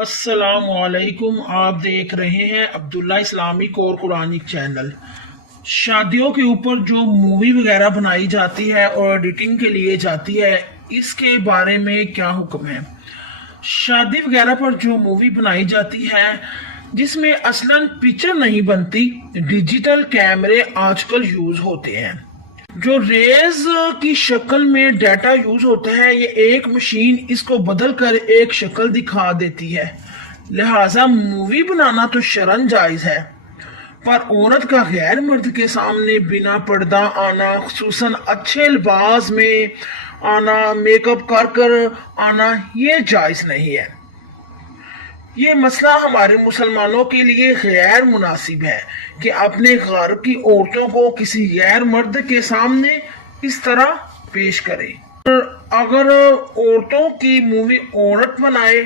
السلام علیکم، آپ دیکھ رہے ہیں عبداللہ اسلامک اور قرآنک چینل۔ شادیوں کے اوپر جو مووی وغیرہ بنائی جاتی ہے اور ایڈیٹنگ کے لیے جاتی ہے، اس کے بارے میں کیا حکم ہے؟ شادی وغیرہ پر جو مووی بنائی جاتی ہے جس میں اصلاً پکچر نہیں بنتی، ڈیجیٹل کیمرے آج کل یوز ہوتے ہیں۔ جو ریز کی شکل میں ڈیٹا یوز ہوتا ہے، یہ ایک مشین اس کو بدل کر ایک شکل دکھا دیتی ہے، لہٰذا مووی بنانا تو شرعاً جائز ہے، پر عورت کا غیر مرد کے سامنے بنا پردہ آنا، خصوصاً اچھے لباس میں آنا، میک اپ کر آنا، یہ جائز نہیں ہے۔ یہ مسئلہ ہمارے مسلمانوں کے لیے غیر مناسب ہے کہ اپنے گھر کی عورتوں کو کسی غیر مرد کے سامنے اس طرح پیش کرے۔ اگر عورتوں کی مووی عورت بنائے